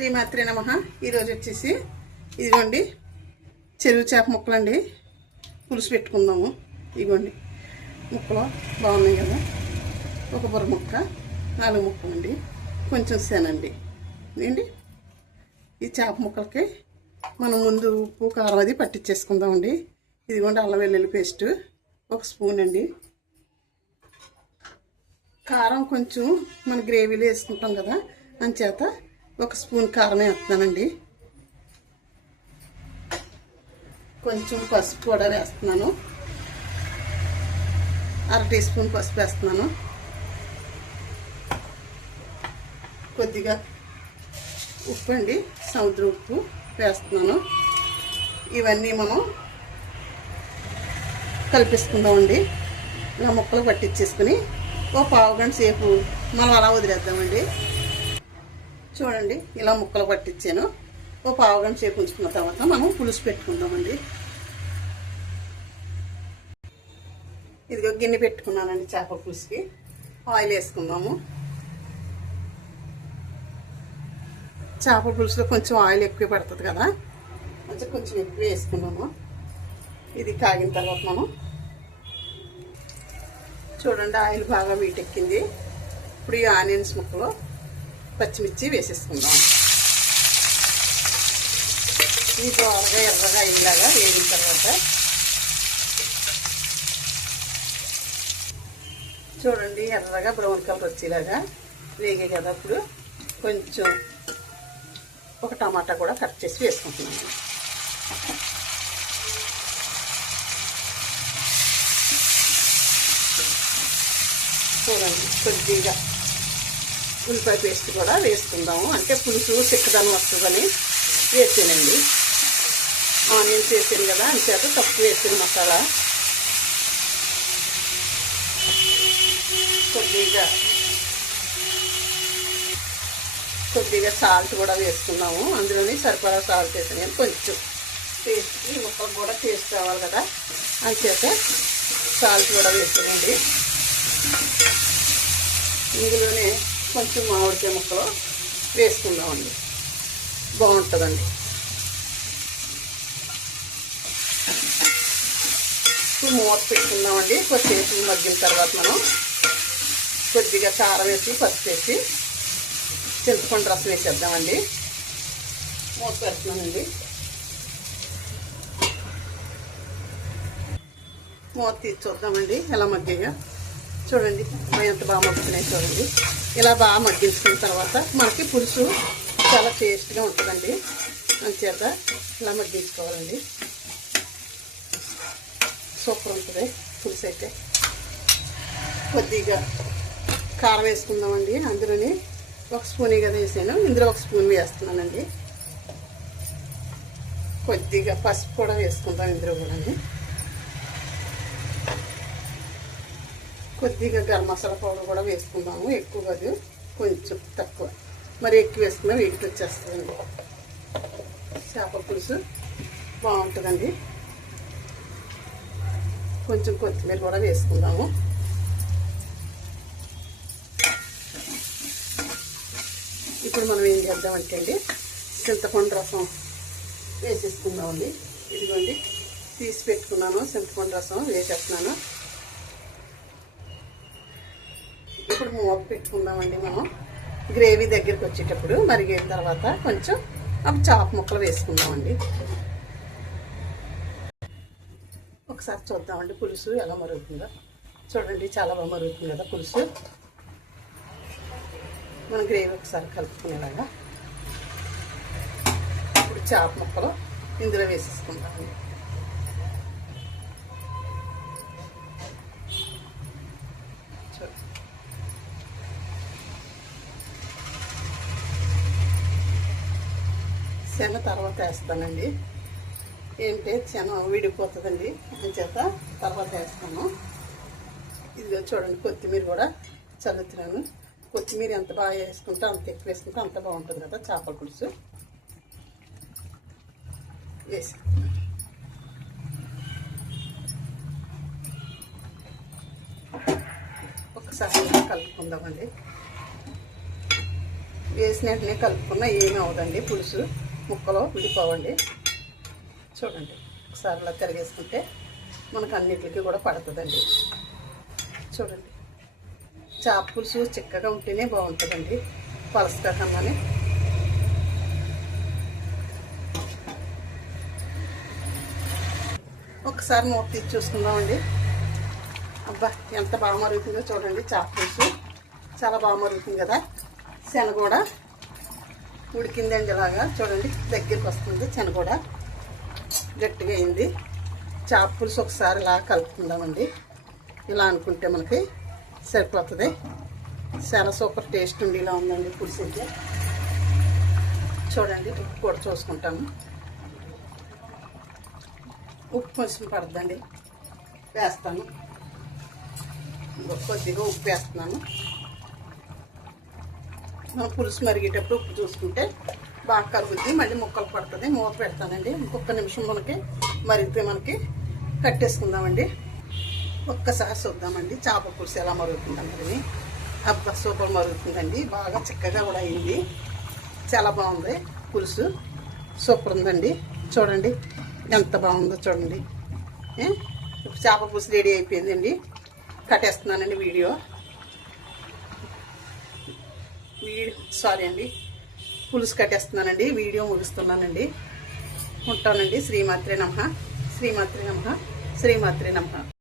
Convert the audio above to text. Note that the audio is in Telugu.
శ్రీమాత్రే నమః. ఈరోజు వచ్చేసి ఇదిగోండి చెరువు చేప ముక్కలండి, పులుసు పెట్టుకుందాము. ఇదిగోండి ముక్కలు బాగున్నాయి కదా. ఒక బుర్ర ముక్క, 4 ముక్కలు అండి, కొంచెం శనండి ఏంటి. ఈ చేప ముక్కలకి మనం ముందు ఉప్పు కారం అది పట్టించేసుకుందామండి. ఇదిగోండి అల్లం వెల్లుల్లి పేస్ట్ 1 స్పూన్ అండి. కారం కొంచెం మన గ్రేవీలో వేసుకుంటాం కదా, అంచేత 1 స్పూన్ కారం వేస్తున్నానండి. కొంచెం పసుపు కూడా వేస్తున్నాను, 1/2 టీ స్పూన్ పసుపు వేస్తున్నాను. కొద్దిగా ఉప్పు అండి, సముద్ర ఉప్పు వేస్తున్నాను. ఇవన్నీ మనం కలిపేసుకుందామండి. ఇలా ముక్కలు పట్టించేసుకుని ఓ పావు గంట సేపు మనం అలా వదిలేద్దామండి. చూడండి ఇలా ముక్కలు పట్టించాను. ఓ పావు గంట సేపు ఉంచుకున్న తర్వాత మనం పులుసు పెట్టుకుందామండి. ఇదిగో గిన్నె పెట్టుకున్నానండి చేపల పులుసుకి. ఆయిల్ వేసుకుందాము. చేపల పులుసులో కొంచెం ఆయిల్ ఎక్కువ పడుతుంది కదా, కొంచెం ఎక్కువ వేసుకున్నాము. ఇది కాగిన తర్వాత మనం చూడండి ఆయిల్ బాగా వీటెక్కింది. ఇప్పుడు ఈ ఆనియన్స్ ముక్కలు పచ్చిమిర్చి వేసేసుకుందాం. ఈ దోరగా ఎర్రగా అయ్యేలాగా వేగిన తర్వాత చూడండి ఎర్రగా బ్రౌన్ కలర్ వచ్చేలాగా వేగే కదా. అప్పుడు కొంచెం ఒక టమాటా కూడా కట్ చేసి వేసుకుంటున్నాను. చూడండి కొద్దిగా ఉల్లిపాయ పేస్ట్ కూడా వేసుకుందాము, అంటే పులుసు చిక్కదనం వస్తుందని వేసానండి. ఆనియన్స్ వేసాను కదా, అంచేత తక్కువ వేసాను మసాలా. కొద్దిగా సాల్ట్ కూడా వేసుకున్నాము. అందులోనే సరిపడా సాల్ట్ వేసాను. కొంచెం టేస్ట్, ఈ ముక్కలు కూడా టేస్ట్ రావాలి కదా, అంచేత సాల్ట్ కూడా వేసానండి. ఇందులోనే కొంచెం మామిడికాయ ముక్కలు వేసుకుందామండి, బాగుంటుందండి. ఇప్పుడు మూత పెట్టుకుందామండి. కొద్దిసేపు మగ్గిన తర్వాత మనం కొద్దిగా కారం వేసి, పసుపు వేసి, చింతపండు రసం వేసేద్దామండి. మూత పెడుతున్నానండి. మూత తీసి చూద్దామండి ఎలా మగ్గాయో. చూడండి ఎంత బాగా మగ్గుతున్నాయి. చూడండి ఇలా బాగా మగ్గించుకున్న తర్వాత మనకి పులుసు చాలా టేస్ట్గా ఉంటుందండి. అంచేత ఇలా మగ్గించుకోవాలండి. సూపర్ ఉంటుంది పులుసు అయితే. కొద్దిగా కారం వేసుకుందామండి. అందులోని 1 స్పూన్ కదా వేసాను, ఇందులో 1 స్పూన్ వేస్తున్నానండి. కొద్దిగా పసుపు కూడా వేసుకుందాం ఇందులో కూడా. కొద్దిగా గరం మసాలా పౌడర్ కూడా వేసుకుందాము. ఎక్కువ కాదు, కొంచెం తక్కువ. మరి ఎక్కువ వేసుకున్నా వేడికి వచ్చేస్తుందండి. చేపల పులుసు బాగుంటుందండి. కొంచెం కొత్తిమీర కూడా వేసుకుందాము. ఇప్పుడు మనం ఏం చేద్దామంటే అండి, చింతపండు రసం వేసేసుకుందామండి. ఇదిగోండి తీసి పెట్టుకున్నాను, చింతపండు రసం వేసేస్తున్నాను. ఇప్పుడు మూత పెట్టుకుందామండి. మనం గ్రేవీ దగ్గరికి వచ్చేటప్పుడు మరిగిన తర్వాత కొంచెం అప్పుడు చేప ముక్కలు వేసుకుందామండి. ఒకసారి చూద్దామండి పులుసు ఎలా మరుగుతుందో. చూడండి చాలా బాగా మరుగుతుంది కదా పులుసు. మనం గ్రేవీ ఒకసారి కలుపుకునేలాగా ఇప్పుడు చేప ముక్కలు ఇందులో వేసేసుకుందామండి. శన తర్వాత వేస్తానండి. ఏంటంటే శన విడిపోతుందండి, అంచేత తర్వాత వేస్తాను. ఇదిగో చూడండి కొత్తిమీర కూడా చల్లుతున్నాను. కొత్తిమీర ఎంత బాగా వేసుకుంటే అంత ఎక్కువ వేసుకుంటే అంత బాగుంటుంది కదా చేపల పులుసు. వేసి ఒకసారి కలుపుకుందామండి. వేసిన వెంటనే కలుపుకున్న ఏమీ అవ్వదండి. పులుసు ముక్కలో విడిపోవండి. చూడండి, ఒకసారి ఇలా తిరిగేసుకుంటే మనకు అన్నిటికీ కూడా పడుతుందండి. చూడండి, చేప పులుసు చిక్కగా ఉంటేనే బాగుంటుందండి, పలసగా కన్నానే. ఒకసారి మూత తీసి చూసుకుందామండి. అబ్బా, ఎంత బాగా మరుగుతుందో చూడండి. చేప పులుసు చాలా బాగా మరుగుతుంది కదా. శనగ కూడా ఉడికిందండి. ఇలాగా చూడండి, దగ్గరికి వస్తుంది. శనగ కూడా గట్టిగా అయింది. చేప పులుసు ఒకసారి ఇలా కలుపుకుందామండి. ఇలా అనుకుంటే మనకి సరిపోతుంది. చాలా సూపర్ టేస్ట్ ఉండి ఇలా ఉందండి పులుసు అయితే. చూడండి, ఉప్పు కూడా చూసుకుంటాము. ఉప్పు కొంచెం పడుతుందండి, వేస్తాను. కొద్దిగా ఉప్పు వేస్తున్నాను. మనం పులుసు మరిగేటప్పుడు ఉప్పు చూసుకుంటే బాగా కరుగుద్ది. మళ్ళీ ముక్కలు పడుతుంది. మూత పెడతానండి. ఇంకొక నిమిషం మనకి మరిగితే మనకి కట్టేసుకుందామండి. ఒక్కసారి చూద్దామండి చేప పులుసు ఎలా మరుగుతుందన్నది. అబ్బా, సూపర్ మరుగుతుందండి. బాగా చిక్కగా కూడా అయింది. చాలా బాగుంది పులుసు. సూపర్ ఉందండి. చూడండి ఎంత బాగుందో చూడండి. ఇప్పుడు చేప పులుసు రెడీ అయిపోయిందండి. కట్టేస్తున్నానండి సారీ అండి, పులుసు కట్టేస్తున్నానండి. వీడియో ముగిస్తున్నానండి. ఉంటానండి. శ్రీమాత్రే నమః, శ్రీమాత్రే నమః, శ్రీమాత్రే నమః.